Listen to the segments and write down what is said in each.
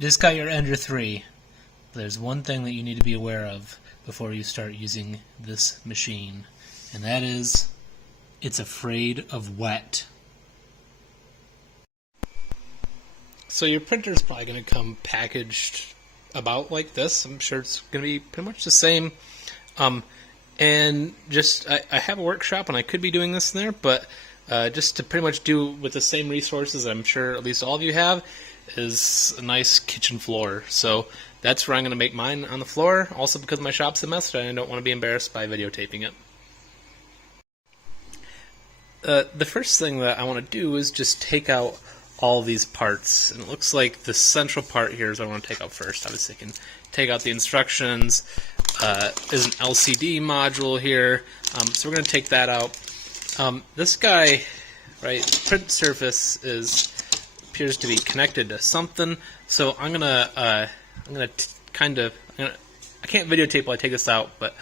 just got your Ender 3. There's one thing that you need to be aware of before you start using this machine, and that is it's afraid of wet. So your printer's probably going to come packaged about like this. I'm sure it's going to be pretty much the same. And just, I have a workshop and I could be doing this in there, but just to pretty much do with the same resources I'm sure at least all of you have, is a nice kitchen floor. So that's where I'm going to make mine, on the floor, also because my shop's a mess and I don't want to be embarrassed by videotaping it. The first thing that I want to do is just take out all these parts, and it looks like the central part here is what I want to take out first. Obviously I can take out the instructions. There's an LCD module here, so we're going to take that out. This guy, right, print surface appears to be connected to something, so I can't videotape while I take this out, but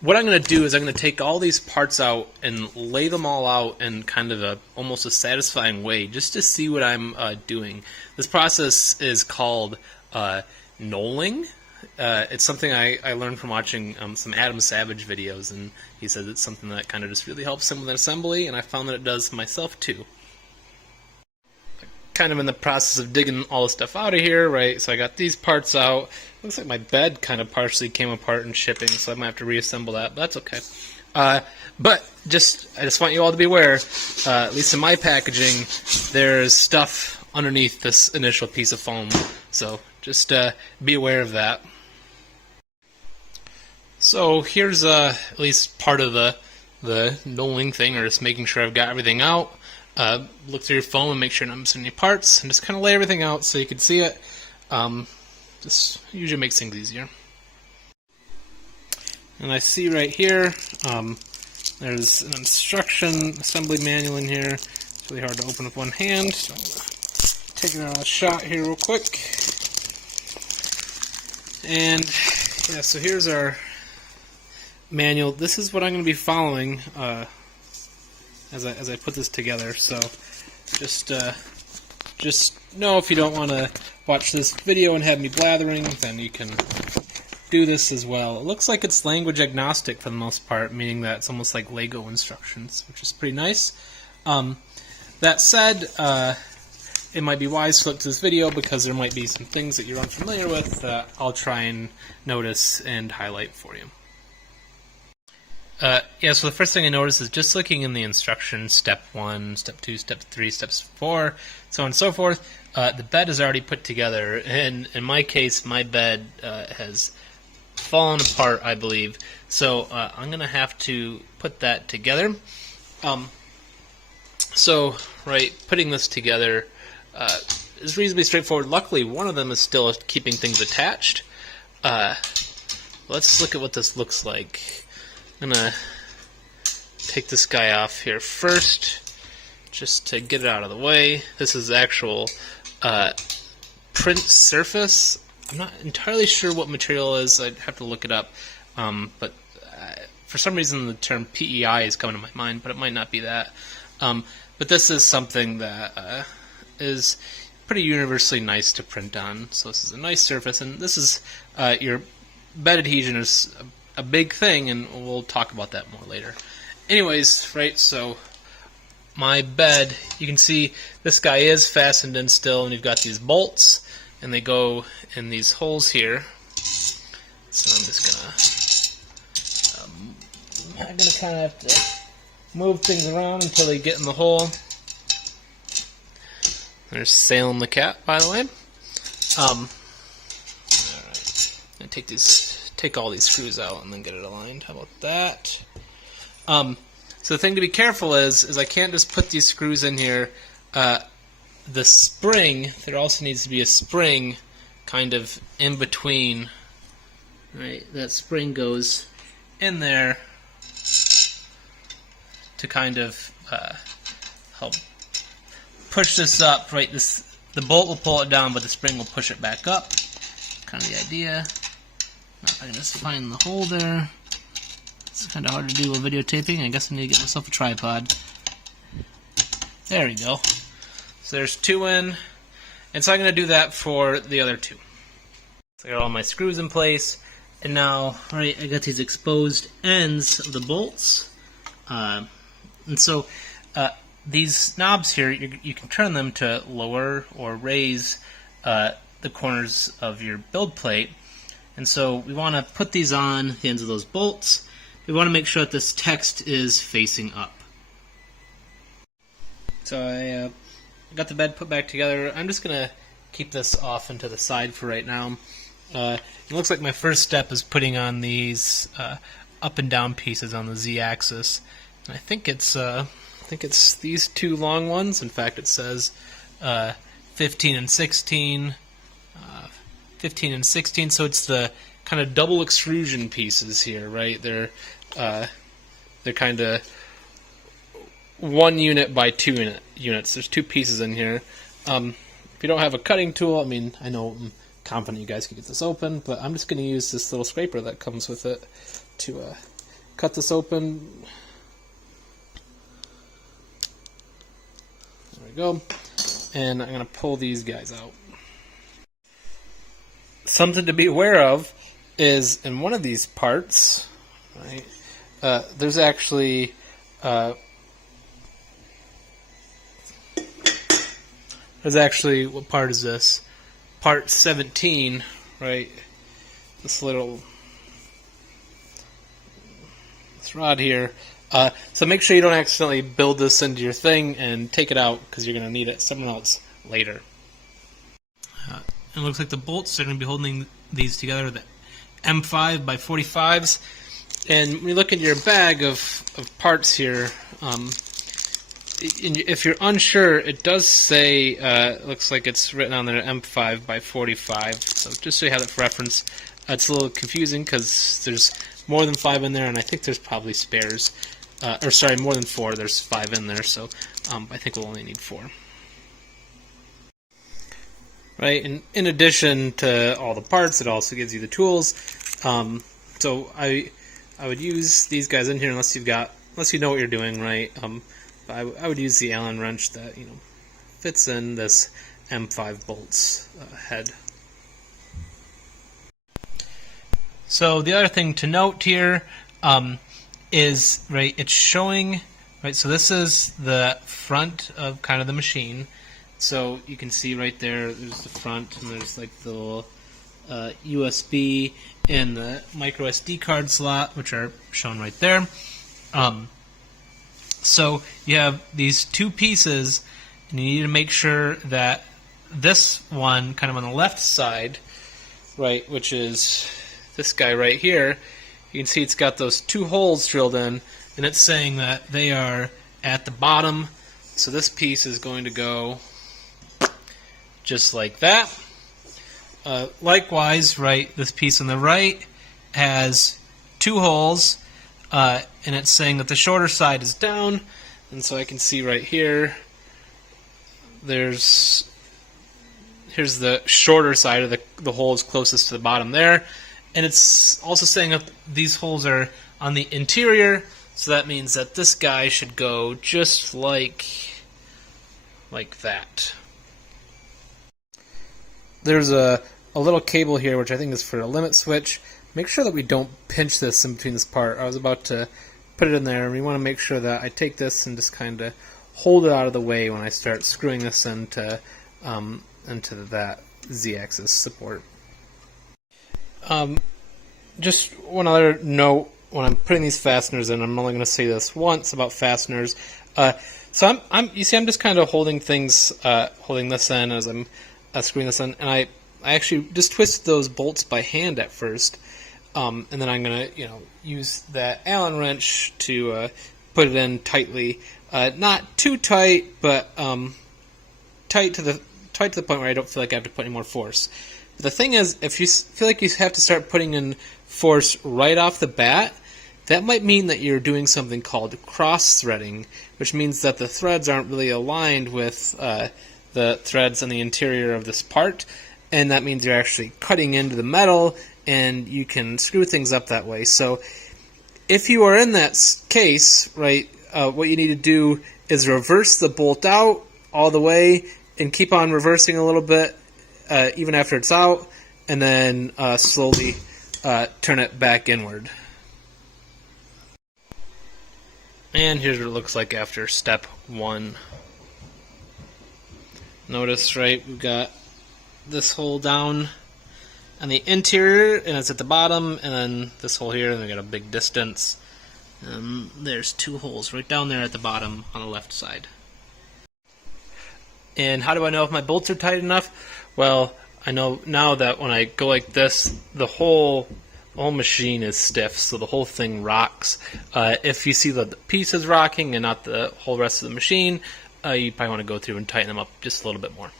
what I'm going to do is I'm going to take all these parts out and lay them all out in kind of almost a satisfying way, just to see what I'm doing. This process is called knolling. It's something I learned from watching some Adam Savage videos, and he says it's something that kind of just really helps him with assembly, and I found that it does myself too. Kind of in the process of digging all the stuff out of here, right? So I got these parts out. Looks like my bed kind of partially came apart in shipping, so I might have to reassemble that, but that's okay. But I just want you all to be aware, at least in my packaging, there's stuff underneath this initial piece of foam, so just be aware of that. So here's at least part of the knolling thing, or just making sure I've got everything out. Look through your phone and make sure you're not missing any parts, and just kind of lay everything out so you can see it. Just usually makes things easier. And I see right here, there's an instruction assembly manual in here. It's really hard to open with one hand, so I'm going to take it out of the shot here real quick. And yeah, so here's our manual. This is what I'm going to be following as I put this together. So just know, if you don't want to watch this video and have me blathering, then you can do this as well. It looks like it's language agnostic for the most part, meaning that it's almost like Lego instructions, which is pretty nice. That said, it might be wise to look to this video because there might be some things that you're unfamiliar with that I'll try and notice and highlight for you. Yeah, so the first thing I noticed is just looking in the instructions, step 1, step 2, step 3, step 4, so on and so forth, the bed is already put together, and in my case, my bed has fallen apart, I believe, so I'm going to have to put that together. So, right, putting this together is reasonably straightforward. Luckily, one of them is still keeping things attached. Let's look at what this looks like. I'm going to take this guy off here first, just to get it out of the way. This is the actual print surface. I'm not entirely sure what material it is. I'd have to look it up. But for some reason the term PEI is coming to my mind, but it might not be that. But this is something that is pretty universally nice to print on. So this is a nice surface, and this is your bed adhesion is a big thing, and we'll talk about that more later. Anyways, right, so my bed, you can see this guy is fastened in still, and you've got these bolts, and they go in these holes here. So I'm just gonna kind of have to move things around until they get in the hole. There's Salem the cat, by the way. Alright, I'm gonna take all these screws out and then get it aligned. How about that? So the thing to be careful is I can't just put these screws in here. The spring, there also needs to be a spring kind of in between. Right, that spring goes in there to kind of help push this up. Right, the bolt will pull it down, but the spring will push it back up. Kind of the idea. Now if I can just find the hole there. It's kind of hard to do while videotaping. I guess I need to get myself a tripod. There we go. So there's two in, And so I'm going to do that for the other two. So I got all my screws in place, and now, right, I got these exposed ends of the bolts. And so these knobs here, you can turn them to lower or raise the corners of your build plate. And so we want to put these on the ends of those bolts. We want to make sure that this text is facing up. So I got the bed put back together. I'm just going to keep this off and to the side for right now. It looks like my first step is putting on these up and down pieces on the Z-axis. And I think it's these two long ones. In fact, it says 15 and 16. 15 and 16, so it's the kind of double extrusion pieces here, right? They're kind of 1 unit by 2 units. There's 2 pieces in here. If you don't have a cutting tool, I mean, I know I'm confident you guys can get this open, but I'm just going to use this little scraper that comes with it to cut this open. There we go. And I'm going to pull these guys out. Something to be aware of is in one of these parts, right? There's actually what part is this? Part 17, right? This rod here. So make sure you don't accidentally build this into your thing and take it out, because you're going to need it somewhere else later. It looks like the bolts are going to be holding these together, the M5 by 45s. And when you look in your bag of parts here, if you're unsure, it does say, looks like it's written on there M5 by 45. So just so you have it for reference, it's a little confusing because there's more than 5 in there, and I think there's probably spares. Or sorry, more than 4. There's 5 in there, so I think we'll only need 4. Right, and in addition to all the parts, it also gives you the tools. So I would use these guys in here unless you know what you're doing, right? I would use the Allen wrench that fits in this M5 bolts head. So the other thing to note here is, right, it's showing, right. So this is the front of kind of the machine. So you can see right there, there's the front, and there's like the little USB and the micro SD card slot, which are shown right there. So you have these 2 pieces, and you need to make sure that this one, kind of on the left side, right, which is this guy right here, you can see it's got those 2 holes drilled in, and it's saying that they are at the bottom. So this piece is going to go just like that. Likewise, right, this piece on the right has 2 holes, and it's saying that the shorter side is down. And so I can see right here, here's the shorter side of the holes closest to the bottom there. And it's also saying that these holes are on the interior, so that means that this guy should go just like that. There's a little cable here, which I think is for a limit switch. Make sure that we don't pinch this in between this part. I was about to put it in there, and we want to make sure that I take this and just kind of hold it out of the way when I start screwing this into that Z-axis support. Just one other note, when I'm putting these fasteners in, I'm only going to say this once about fasteners. So you see, I'm just kind of holding things, holding this in as I'm screwing this in, and I actually just twisted those bolts by hand at first, and then I'm going to use that Allen wrench to put it in tightly, not too tight, but tight to the point where I don't feel like I have to put any more force. But the thing is, if you feel like you have to start putting in force right off the bat, that might mean that you're doing something called cross-threading, which means that the threads aren't really aligned with the threads on the interior of this part, and that means you're actually cutting into the metal, and you can screw things up that way. So if you are in that case, right, what you need to do is reverse the bolt out all the way and keep on reversing a little bit even after it's out, and then slowly turn it back inward. And here's what it looks like after step 1. Notice, right, we've got this hole down on the interior, and it's at the bottom, and then this hole here, and we got a big distance. There's 2 holes right down there at the bottom on the left side. And how do I know if my bolts are tight enough? Well, I know now that when I go like this, the whole machine is stiff, so the whole thing rocks. If you see the piece is rocking and not the whole rest of the machine, you probably want to go through and tighten them up just a little bit more.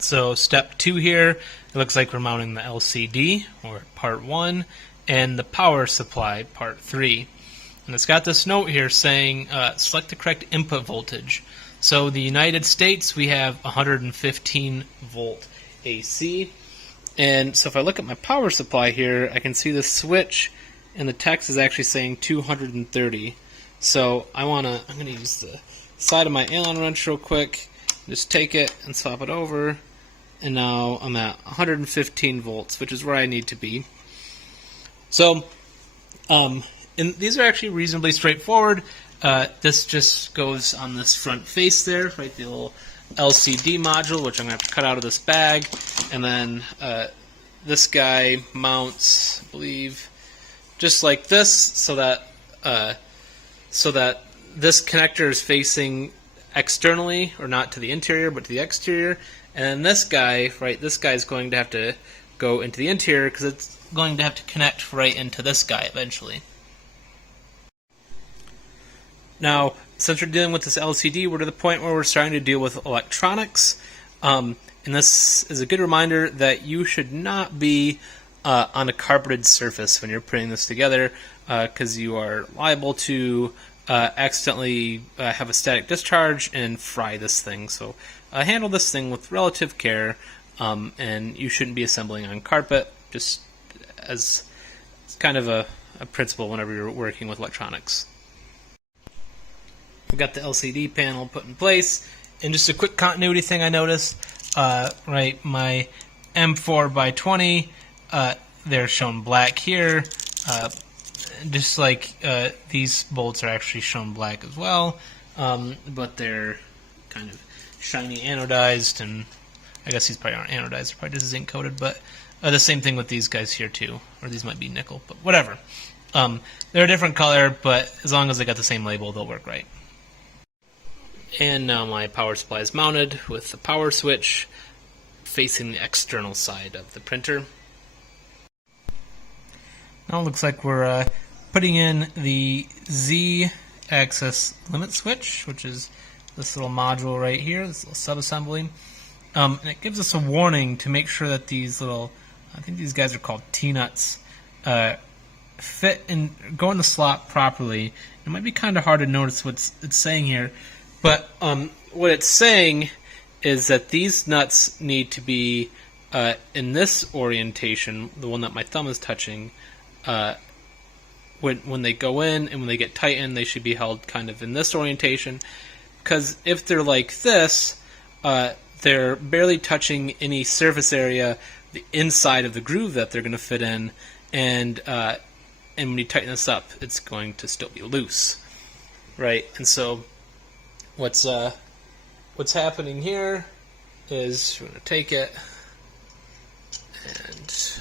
So step 2 here, it looks like we're mounting the LCD, or part 1, and the power supply, part 3. And it's got this note here saying, select the correct input voltage. So the United States, we have 115 volt AC. And so if I look at my power supply here, I can see the switch, and the text is actually saying 230. So I'm going to use the side of my Allen wrench real quick, just take it and swap it over, and now I'm at 115 volts, which is where I need to be. So and these are actually reasonably straightforward. This just goes on this front face there, right, the little LCD module, which I'm going to have to cut out of this bag, and then this guy mounts, I believe, just like this, so that this connector is facing externally, or not to the interior, but to the exterior, and then this guy, right, this guy is going to have to go into the interior because it's going to have to connect right into this guy eventually. Now, since we're dealing with this LCD, we're to the point where we're starting to deal with electronics. And this is a good reminder that you should not be on a carpeted surface when you're putting this together, because you are liable to accidentally have a static discharge and fry this thing. So handle this thing with relative care, and you shouldn't be assembling on carpet, just as kind of a principle whenever you're working with electronics. We've got the LCD panel put in place, and just a quick continuity thing I noticed, right, my M4x20, they're shown black here, just like these bolts are actually shown black as well, but they're kind of shiny anodized, and I guess these probably aren't anodized, they're probably just zinc coated, but the same thing with these guys here too, or these might be nickel, but whatever. They're a different color, but as long as they got the same label, they'll work right. And now my power supply is mounted with the power switch facing the external side of the printer. Now it looks like we're putting in the Z-axis limit switch, which is this little module right here, this little sub-assembly. And it gives us a warning to make sure that these little, I think these guys are called T-nuts, fit and go in the slot properly. It might be kind of hard to notice what it's saying here, but what it's saying is that these nuts need to be in this orientation, the one that my thumb is touching. When they go in and when they get tightened, they should be held kind of in this orientation, because if they're like this, they're barely touching any surface area, the inside of the groove that they're going to fit in, and when you tighten this up, it's going to still be loose, right? And so what's happening here is we're going to take it and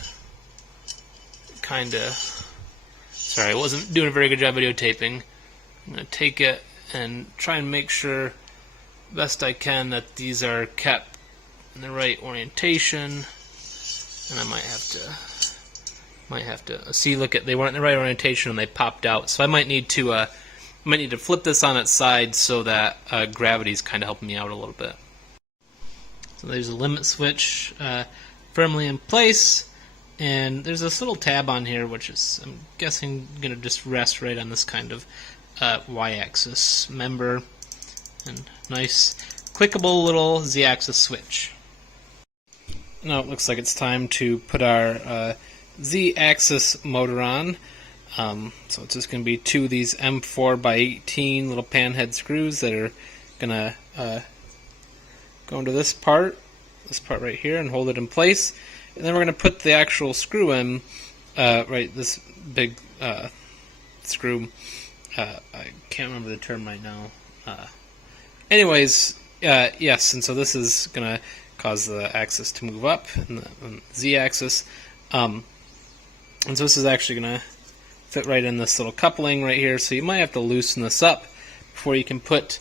kind of, sorry, I wasn't doing a very good job videotaping. I'm going to take it and try and make sure best I can that these are kept in the right orientation, and I might have to see, look at, they weren't in the right orientation and they popped out, so I might need to flip this on its side so that gravity's kind of helping me out a little bit. So there's a limit switch firmly in place, and there's this little tab on here which is, I'm guessing, going to just rest right on this kind of y-axis member, and nice clickable little z-axis switch. Now it looks like it's time to put our z-axis motor on. So it's just going to be 2 of these M4x18 little panhead screws that are going to go into this part right here, and hold it in place. And then we're going to put the actual screw in, right, this big screw. I can't remember the term right now. Anyways, yes, and so this is going to cause the axis to move up, and the z-axis. And so this is actually going to fit right in this little coupling right here, so you might have to loosen this up before you can put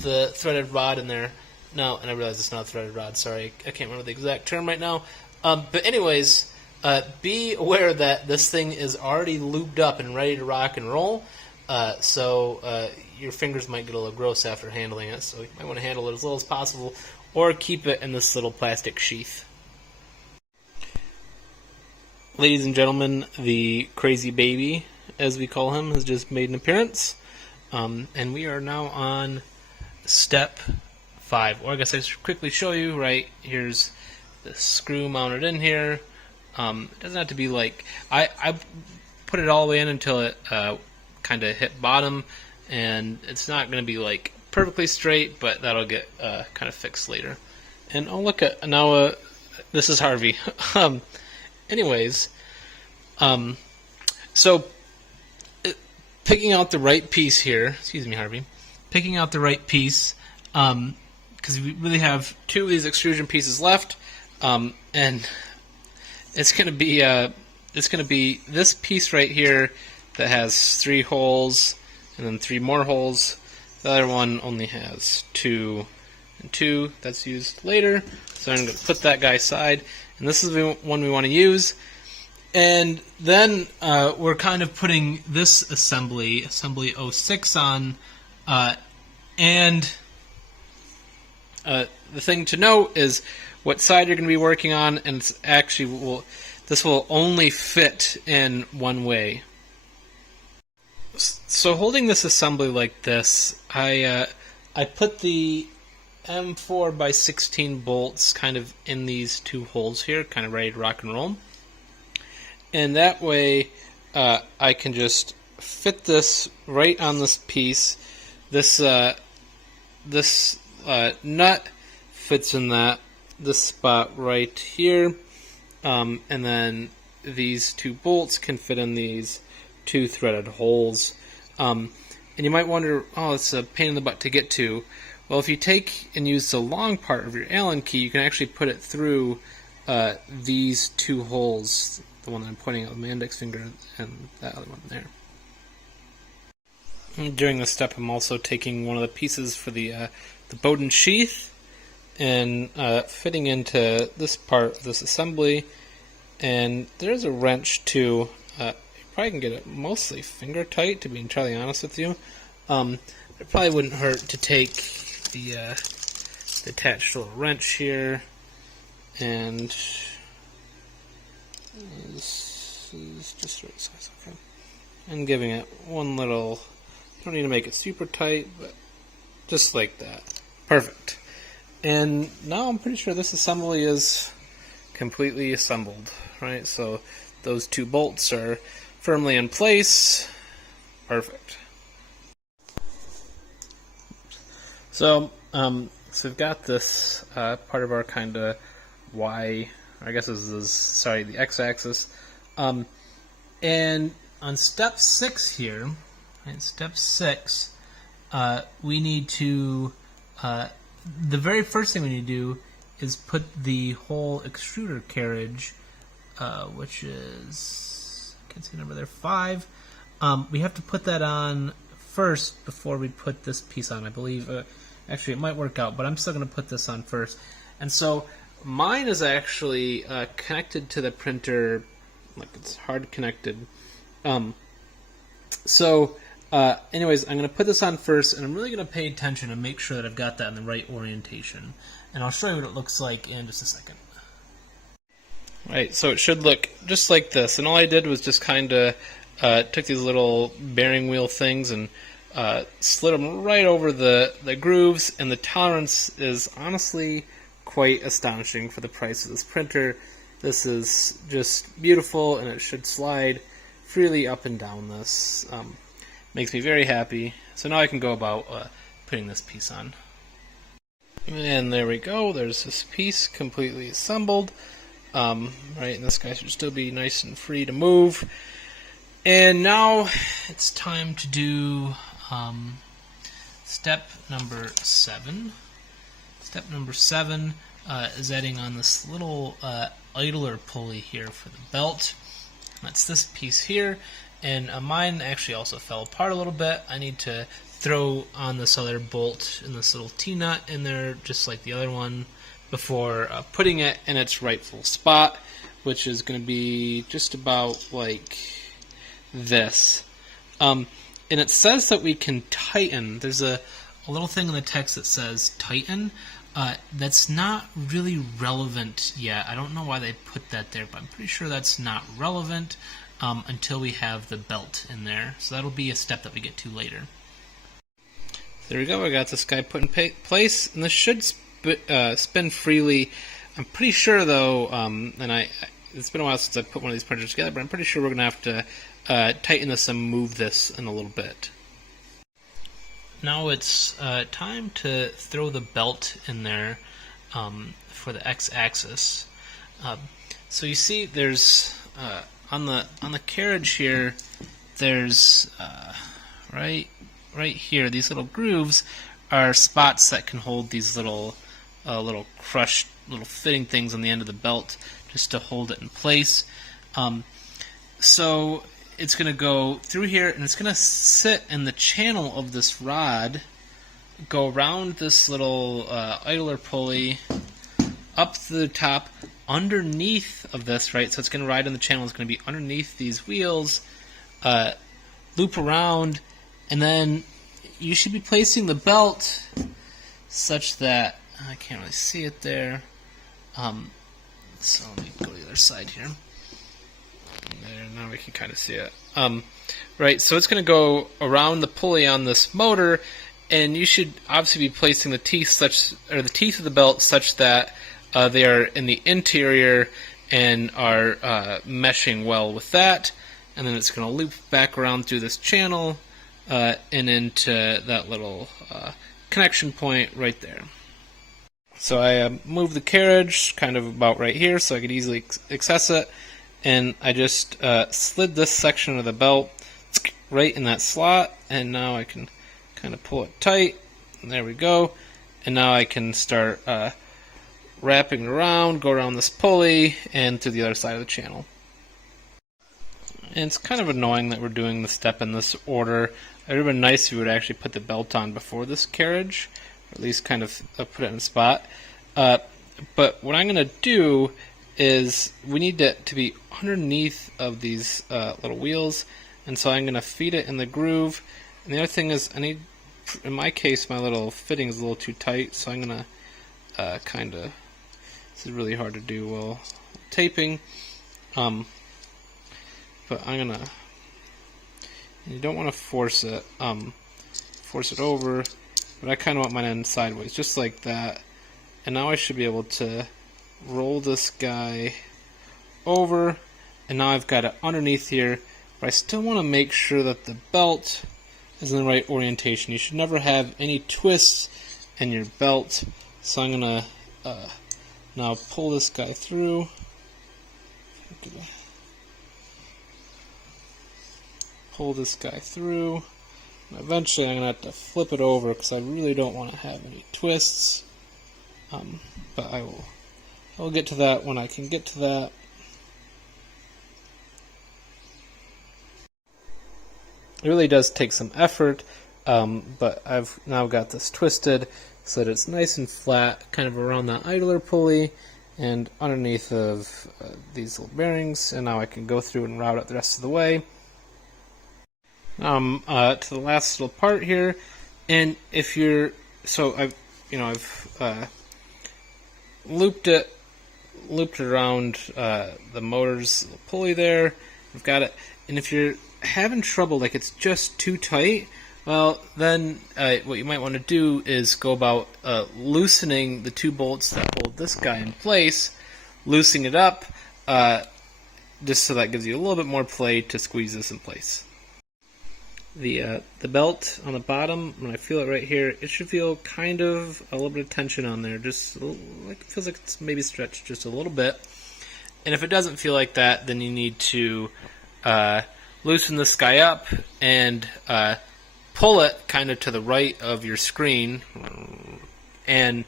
the threaded rod in there. No, and I realize it's not a threaded rod, sorry, I can't remember the exact term right now. But anyways, be aware that this thing is already lubed up and ready to rock and roll, so your fingers might get a little gross after handling it, so you might want to handle it as little as possible, or keep it in this little plastic sheath. Ladies and gentlemen, the crazy baby, as we call him, has just made an appearance, and we are now on step 5. Or I guess I should quickly show you, right, here's the screw mounted in here. It doesn't have to be like, I put it all the way in until it kind of hit bottom, and it's not going to be like perfectly straight, but that'll get kind of fixed later. And oh, look at, now this is Harvey. Anyways, so picking out the right piece here, excuse me, Harvey, picking out the right piece, because we really have 2 of these extrusion pieces left, and it's going to be this piece right here that has 3 holes, and then 3 more holes. The other one only has 2 and 2. That's used later, so I'm going to put that guy aside. And this is the one we want to use. And then we're kind of putting this assembly 06 on, and the thing to note is what side you're going to be working on, and it's actually this will only fit in one way. So holding this assembly like this, I put the M4x16 bolts kind of in these 2 holes here, kind of ready to rock and roll. And that way I can just fit this right on this piece. This nut fits in this spot right here, and then these 2 bolts can fit in these 2 threaded holes. And you might wonder, oh, it's a pain in the butt to get to. Well, if you take and use the long part of your Allen key, you can actually put it through these 2 holes, the one that I'm pointing out with my index finger and that other one there. And during this step, I'm also taking one of the pieces for the Bowden Sheath and fitting into this part of this assembly. And there's a wrench too. You probably can get it mostly finger tight, to be entirely honest with you. It probably wouldn't hurt to take the attached little wrench here, and this is just the right size, okay. And giving it one little, you don't need to make it super tight, but just like that. Perfect. And now I'm pretty sure this assembly is completely assembled, right? So those 2 bolts are firmly in place. Perfect. So we've got this part of our kind of Y, I guess this is, sorry, the x-axis. And on step 6 here, right, step 6, we need to, the very first thing we need to do is put the whole extruder carriage, which is, I can't see the number there, 5. We have to put that on first before we put this piece on, I believe. Actually, it might work out, but I'm still going to put this on first. And so mine is actually connected to the printer, like it's hard connected. Anyways, I'm going to put this on first, and I'm really going to pay attention and make sure that I've got that in the right orientation. And I'll show you what it looks like in just a second. Right, so it should look just like this. And all I did was just kind of took these little bearing wheel things and slid them right over the grooves, and the tolerance is honestly quite astonishing for the price of this printer. This is just beautiful, and it should slide freely up and down this. Makes me very happy. So now I can go about putting this piece on. And there we go. There's this piece completely assembled. Right, and this guy should still be nice and free to move. And now it's time to do step number 7. Step number 7 is adding on this little idler pulley here for the belt. That's this piece here, and mine actually also fell apart a little bit. I need to throw on this other bolt and this little T-nut in there, just like the other one, before putting it in its rightful spot, which is going to be just about like this. And it says that we can tighten. There's a little thing in the text that says tighten. That's not really relevant yet. I don't know why they put that there, but I'm pretty sure that's not relevant until we have the belt in there. So that'll be a step that we get to later. There we go. I got this guy put in place, and this should spin freely. I'm pretty sure, though, it's been a while since I put one of these printers together, but I'm pretty sure we're going to have to tighten this and move this in a little bit. Now it's time to throw the belt in there for the x-axis. So you see, there's on the carriage here. There's right here. These little grooves are spots that can hold these little crushed little fitting things on the end of the belt just to hold it in place. So it's going to go through here, and it's going to sit in the channel of this rod, go around this little idler pulley, up to the top, underneath of this, right? So it's going to ride in the channel. It's going to be underneath these wheels, loop around, and then you should be placing the belt such that, I can't really see it there, so let me go to the other side here. There, now we can kind of see it. Right, so it's going to go around the pulley on this motor, and you should obviously be placing the teeth of the belt such that they are in the interior and are meshing well with that. And then it's going to loop back around through this channel and into that little connection point right there. So I moved the carriage kind of about right here so I could easily access it. And I just slid this section of the belt right in that slot, and now I can kind of pull it tight, and there we go. And now I can start wrapping it around, go around this pulley, and to the other side of the channel. And it's kind of annoying that we're doing the step in this order. It would have been nice if we would actually put the belt on before this carriage, or at least kind of put it in a spot. But what I'm going to do is we need it to be underneath of these little wheels, and so I'm going to feed it in the groove. And the other thing is, I need, in my case, my little fitting is a little too tight, so I'm going to kind of, this is really hard to do while taping, but I'm going to, you don't want to force it over, but I kind of want mine to end sideways, just like that. And now I should be able to roll this guy over, and now I've got it underneath here, but I still want to make sure that the belt is in the right orientation. You should never have any twists in your belt, so I'm going to now pull this guy through. Pull this guy through. And eventually I'm going to have to flip it over because I really don't want to have any twists, but I'll get to that when I can get to that. It really does take some effort, but I've now got this twisted so that it's nice and flat, kind of around that idler pulley and underneath of these little bearings, and now I can go through and route it the rest of the way. To the last little part here, and if you're, so I've looped it around the motor's pulley there. I've got it, and if you're having trouble, like it's just too tight, well, then what you might want to do is go about loosening the two bolts that hold this guy in place, loosening it up, just so that gives you a little bit more play to squeeze this in place. the belt on the bottom. When I feel it right here, it should feel kind of a little bit of tension on there. Just like it feels like it's maybe stretched just a little bit. And if it doesn't feel like that, then you need to loosen this guy up and pull it kind of to the right of your screen, and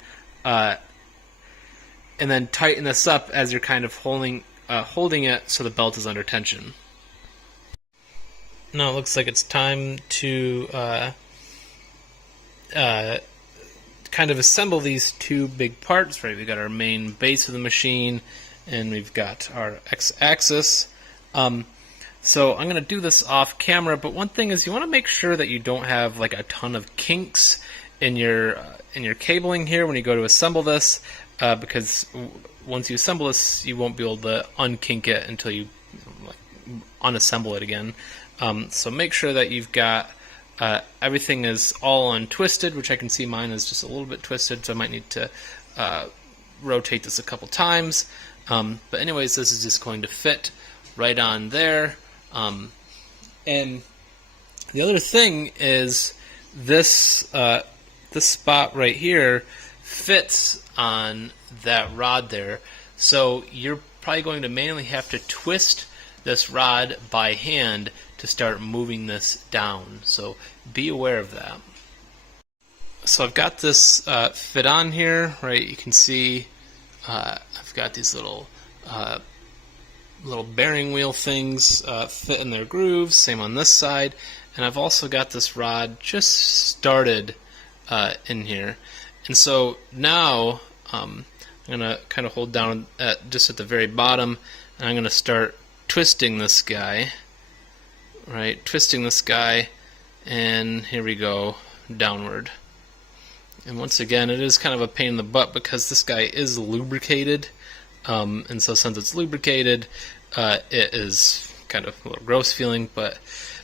then tighten this up as you're kind of holding it so the belt is under tension. Now it looks like it's time to kind of assemble these two big parts. Right, we've got our main base of the machine, and we've got our x-axis. So I'm going to do this off camera, but one thing is you want to make sure that you don't have like a ton of kinks in your cabling here when you go to assemble this, because once you assemble this, you won't be able to unkink it until you unassemble it again. So make sure that you've got everything is all untwisted, which I can see mine is just a little bit twisted, so I might need to rotate this a couple times. But anyways, this is just going to fit right on there. And the other thing is this this spot right here fits on that rod there. So you're probably going to manually have to twist this rod by hand to start moving this down. So be aware of that. So I've got this fit on here, right? You can see I've got these little bearing wheel things fit in their grooves, same on this side, and I've also got this rod just started in here. And so now I'm going to kind of hold down just at the very bottom, and I'm going to start twisting this guy, right, twisting this guy, and here we go, downward. And once again, it is kind of a pain in the butt because this guy is lubricated. And so since it's lubricated, it is kind of a little gross feeling, but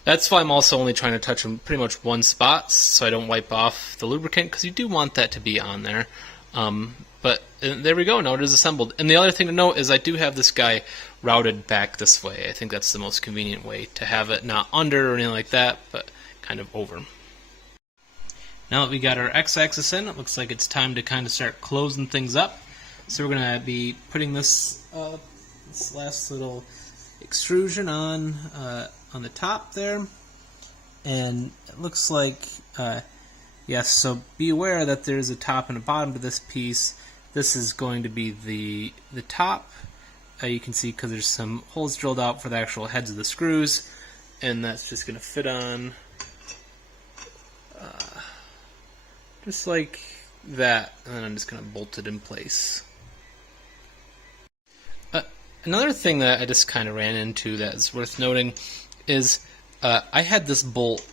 that's why I'm also only trying to touch in pretty much one spot so I don't wipe off the lubricant, because you do want that to be on there. But there we go, now it is assembled. And the other thing to note is I do have this guy routed back this way. I think that's the most convenient way to have it, not under or anything like that, but kind of over. Now that we got our x-axis in, it looks like it's time to kind of start closing things up. So we're going to be putting this this last little extrusion on the top there, and it looks like yes. So be aware that there's a top and a bottom to this piece. This is going to be the top. You can see because there's some holes drilled out for the actual heads of the screws, and that's just going to fit on just like that, and then I'm just going to bolt it in place. Another thing that I just kind of ran into that is worth noting is I had this bolt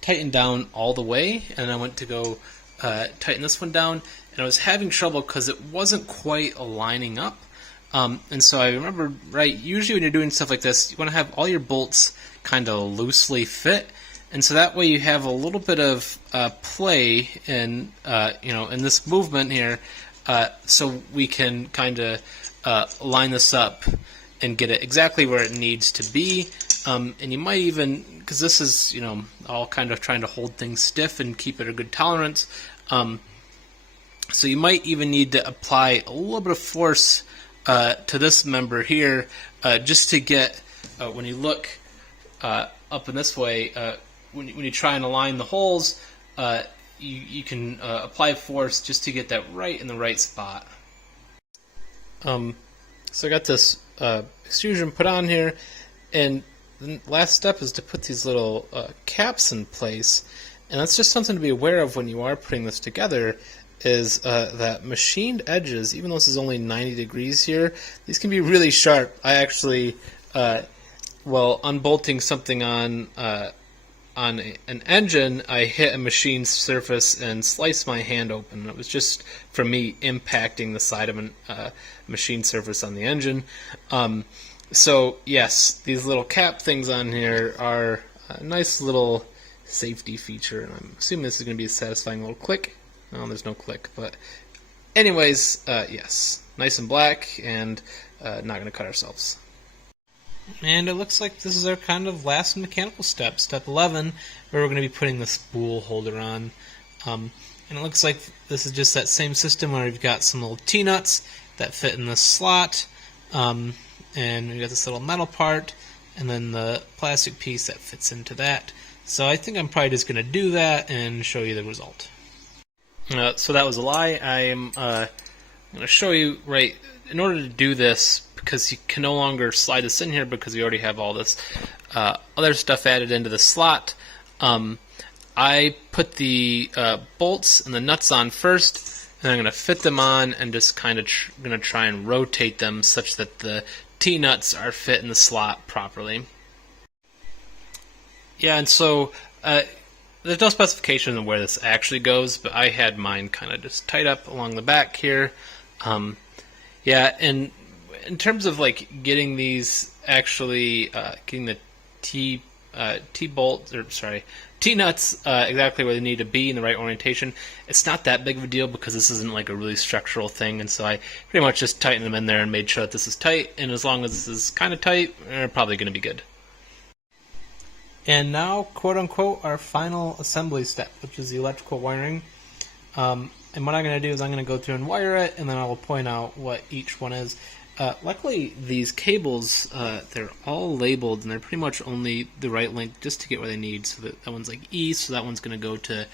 tightened down all the way, and I went to go tighten this one down, and I was having trouble because it wasn't quite aligning up. And so I remember, right, usually when you're doing stuff like this, you want to have all your bolts kind of loosely fit, and so that way you have a little bit of play in in this movement here, so we can kind of line this up and get it exactly where it needs to be. And you might even, because this is all kind of trying to hold things stiff and keep it a good tolerance, so you might even need to apply a little bit of force to this member here, just to get when you look up in this way, when you try and align the holes, you can apply force just to get that right in the right spot. So I got this extrusion put on here, and the last step is to put these little caps in place, and that's just something to be aware of when you are putting this together, is that machined edges, even though this is only 90 degrees here, these can be really sharp. I actually, while unbolting something on an engine, I hit a machined surface and sliced my hand open. It was just from me impacting the side of a machined surface on the engine. So yes, these little cap things on here are a nice little safety feature, and I'm assuming this is going to be a satisfying little click. No, there's no click, but anyways, yes, nice and black, and not going to cut ourselves. And it looks like this is our kind of last mechanical step, step 11, where we're going to be putting the spool holder on. And it looks like this is just that same system where we've got some little T-nuts that fit in the slot, and we've got this little metal part, and then the plastic piece that fits into that. So I think I'm probably just going to do that and show you the result. So that was a lie. I'm going to show you, right, in order to do this, because you can no longer slide this in here because we already have all this other stuff added into the slot, I put the bolts and the nuts on first, and I'm going to fit them on and just kind of going to try and rotate them such that the T-nuts are fit in the slot properly. Yeah, and so there's no specification of where this actually goes, but I had mine kind of just tied up along the back here. Yeah, and in terms of like getting these actually getting the T-nuts exactly where they need to be in the right orientation, it's not that big of a deal because this isn't like a really structural thing, and so I pretty much just tightened them in there and made sure that this is tight, and as long as this is kind of tight, they're probably going to be good. And now, quote-unquote, our final assembly step, which is the electrical wiring. And what I'm going to do is I'm going to go through and wire it, and then I will point out what each one is. Luckily, these cables, they're all labeled, and they're pretty much only the right length just to get where they need. So that one's like E, so that one's going to go to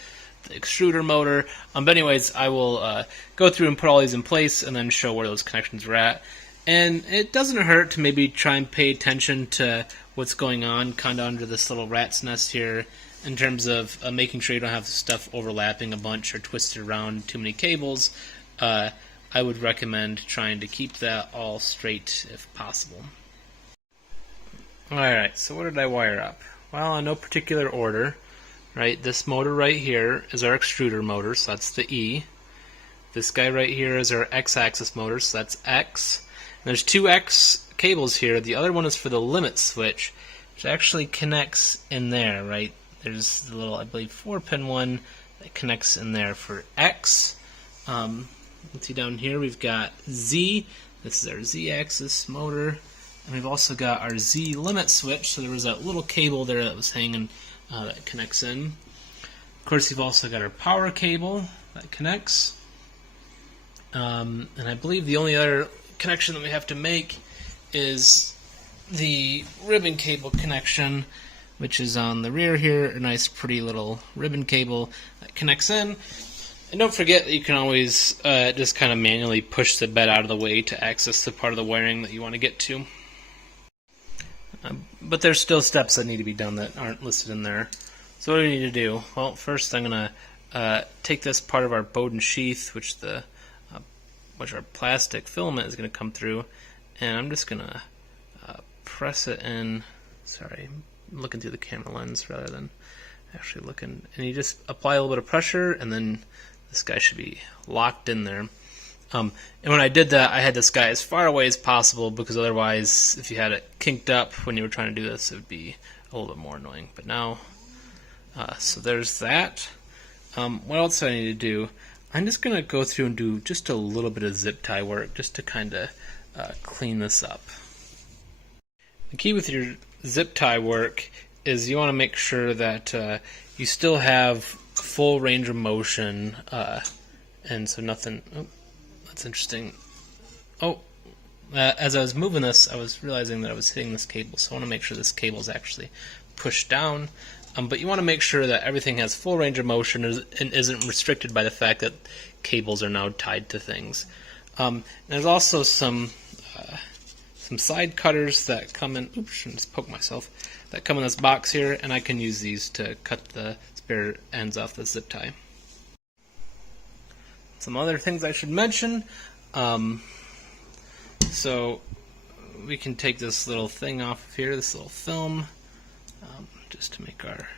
the extruder motor. But anyways, I will go through and put all these in place, and then show where those connections are at. And it doesn't hurt to maybe try and pay attention to what's going on kind of under this little rat's nest here in terms of making sure you don't have stuff overlapping a bunch or twisted around too many cables. I would recommend trying to keep that all straight if possible. Alright, so what did I wire up? Well, in no particular order. Right, this motor right here is our extruder motor, so that's the E. This guy right here is our X-axis motor, so that's X. And there's two X cables here. The other one is for the limit switch, which actually connects in there, right? There's the little, I believe, 4-pin one that connects in there for X. Let's see down here, we've got Z. This is our Z-axis motor. And we've also got our Z limit switch, so there was that little cable there that was hanging that connects in. Of course, you've also got our power cable that connects. And I believe the only other connection that we have to make is the ribbon cable connection, which is on the rear here, a nice pretty little ribbon cable that connects in. And don't forget that you can always just kind of manually push the bed out of the way to access the part of the wiring that you want to get to. But there's still steps that need to be done that aren't listed in there. So what do we need to do? Well, first I'm going to take this part of our Bowden sheath, which our plastic filament is going to come through, and I'm just going to press it in. Sorry, I'm looking through the camera lens rather than actually looking. And you just apply a little bit of pressure, and then this guy should be locked in there. And when I did that, I had this guy as far away as possible, because otherwise, if you had it kinked up when you were trying to do this, it would be a little bit more annoying. But now, so there's that. What else do I need to do? I'm just going to go through and do just a little bit of zip tie work just to kind of clean this up. The key with your zip tie work is you want to make sure that you still have full range of motion, and so nothing... Oh, that's interesting. Oh, as I was moving this, I was realizing that I was hitting this cable, so I want to make sure this cable is actually pushed down. But you want to make sure that everything has full range of motion and isn't restricted by the fact that cables are now tied to things. There's also some side cutters that come in. Oops, I just poked myself. That come in this box here, and I can use these to cut the spare ends off the zip tie. Some other things I should mention. So we can take this little thing off of here, this little film, just to make our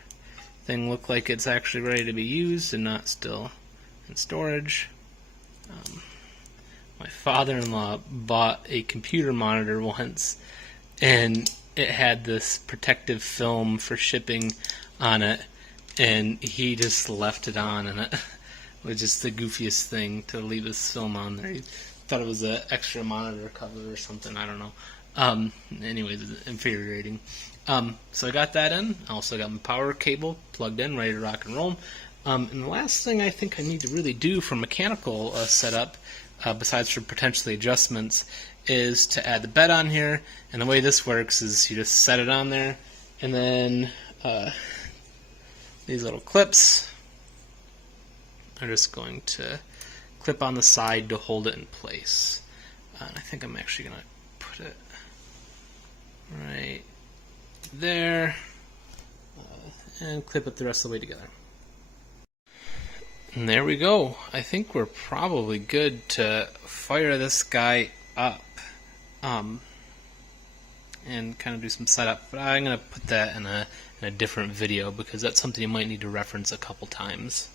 thing look like it's actually ready to be used and not still in storage. My father-in-law bought a computer monitor once, and it had this protective film for shipping on it, and he just left it on, and it was just the goofiest thing to leave this film on there. He thought it was an extra monitor cover or something, I don't know. Anyways, it's infuriating. So I got that in. I also got my power cable plugged in, ready to rock and roll. And the last thing I think I need to really do for mechanical setup, besides for potentially adjustments, is to add the bed on here. And the way this works is you just set it on there, and then these little clips are just going to clip on the side to hold it in place. And I think I'm actually going to put it right there and clip it the rest of the way together. And there we go. I think we're probably good to fire this guy up and kind of do some setup, but I'm going to put that in a different video because that's something you might need to reference a couple times.